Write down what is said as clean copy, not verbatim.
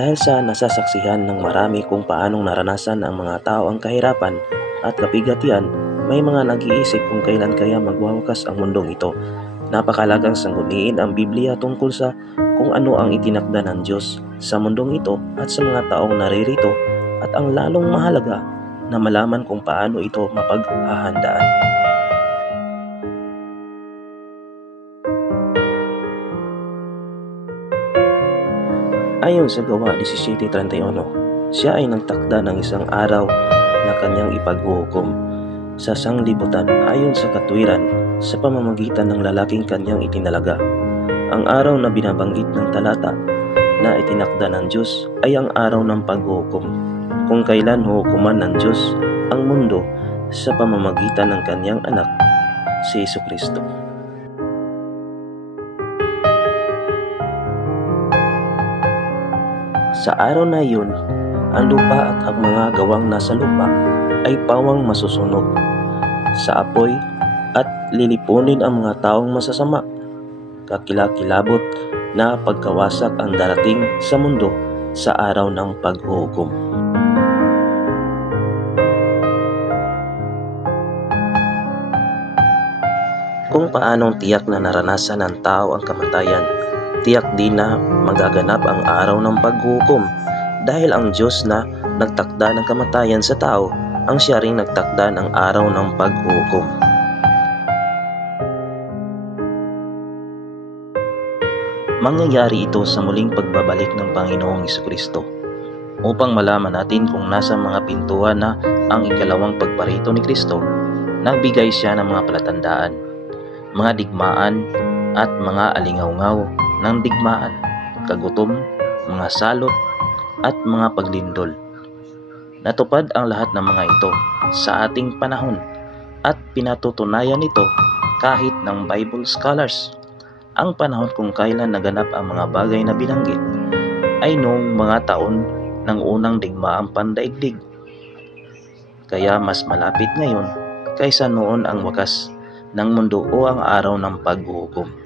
Dahil sa nasasaksihan ng marami kung paanong naranasan ng mga tao ang kahirapan at kapigatian, may mga nag-iisip kung kailan kaya magwawakas ang mundong ito. Napakalagang sangguniin ang Biblia tungkol sa kung ano ang itinakda ng Diyos sa mundong ito at sa mga taong naririto, at ang lalong mahalaga na malaman kung paano ito mapaghahandaan. Ayon sa Gawa 17:31, siya ay nagtakda ng isang araw na kanyang ipaghuhukom sa sanglibutan ayon sa katwiran sa pamamagitan ng lalaking kanyang itinalaga. Ang araw na binabanggit ng talata na itinakda ng Diyos ay ang araw ng paghuhukom, kung kailan huhukuman ng Diyos ang mundo sa pamamagitan ng kanyang anak, si Jesucristo. Sa araw na iyon, ang lupa at ang mga gawang nasa lupa ay pawang masusunog sa apoy, at lilipunin ang mga taong masasama. Kakilakilabot na pagkawasak ang darating sa mundo sa araw ng paghuhukom. Kung paanong tiyak na naranasan ng tao ang kamatayan, tiyak din na magaganap ang araw ng paghuhukom, dahil ang Diyos na nagtakda ng kamatayan sa tao ang siya ring nagtakda ng araw ng paghuhukom. Mangyayari ito sa muling pagbabalik ng Panginoong Jesucristo, upang malaman natin kung nasa mga pintuan na ang ikalawang pagparito ni Kristo. Nagbigay siya ng mga palatandaan, mga digmaan at mga alingawngaw ng digmaan, kagutom, mga salot at mga paglindol. Natupad ang lahat ng mga ito sa ating panahon, at pinatutunayan ito kahit ng Bible scholars. Ang panahon kung kailan naganap ang mga bagay na binanggit ay noong mga taon ng unang digmaang pandaigdig. Kaya mas malapit ngayon kaysa noon ang wakas ng mundo o ang araw ng paghuhukom.